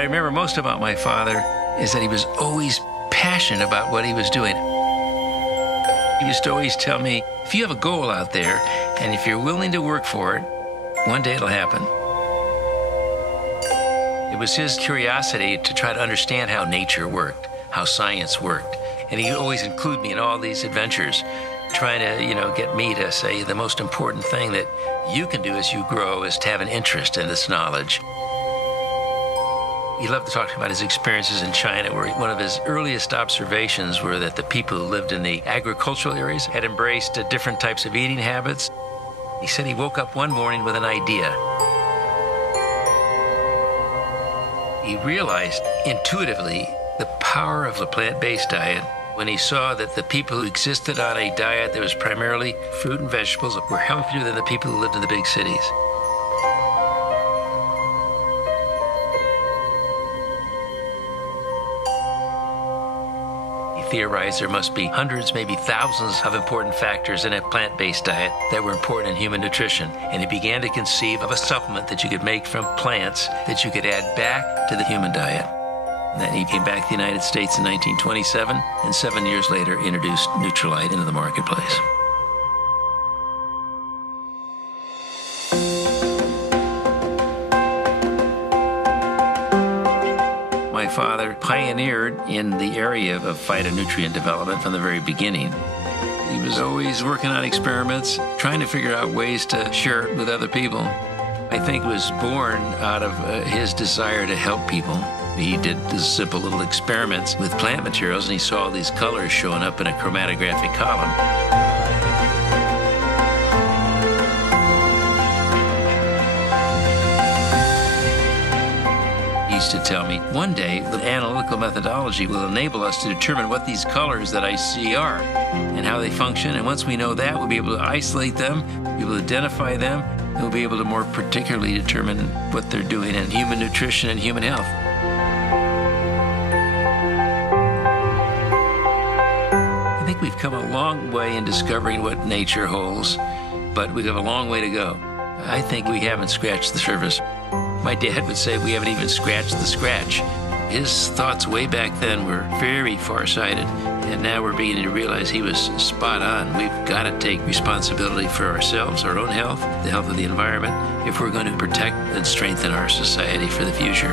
I remember most about my father is that he was always passionate about what he was doing. He used to always tell me, if you have a goal out there, and if you're willing to work for it, one day it'll happen. It was his curiosity to try to understand how nature worked, how science worked. And he would always include me in all these adventures, trying to, get me to say the most important thing that you can do as you grow is to have an interest in this knowledge. He loved to talk about his experiences in China, where one of his earliest observations were that the people who lived in the agricultural areas had embraced different types of eating habits. He said he woke up one morning with an idea. He realized intuitively the power of the plant-based diet when he saw that the people who existed on a diet that was primarily fruit and vegetables were healthier than the people who lived in the big cities. Theorized there must be hundreds, maybe thousands of important factors in a plant-based diet that were important in human nutrition. And he began to conceive of a supplement that you could make from plants that you could add back to the human diet. And then he came back to the United States in 1927, and 7 years later introduced NUTRILITE into the marketplace. My father pioneered in the area of phytonutrient development from the very beginning. He was always working on experiments, trying to figure out ways to share it with other people. I think it was born out of his desire to help people. He did these simple little experiments with plant materials, and he saw these colors showing up in a chromatographic column. To tell me, one day the analytical methodology will enable us to determine what these colors that I see are and how they function. And once we know that, we'll be able to isolate them, be able to identify them, and we'll be able to more particularly determine what they're doing in human nutrition and human health. I think we've come a long way in discovering what nature holds, but we have a long way to go. I think we haven't scratched the surface. My dad would say we haven't even scratched the scratch. His thoughts way back then were very far-sighted, and now we're beginning to realize he was spot on. We've got to take responsibility for ourselves, our own health, the health of the environment, if we're going to protect and strengthen our society for the future.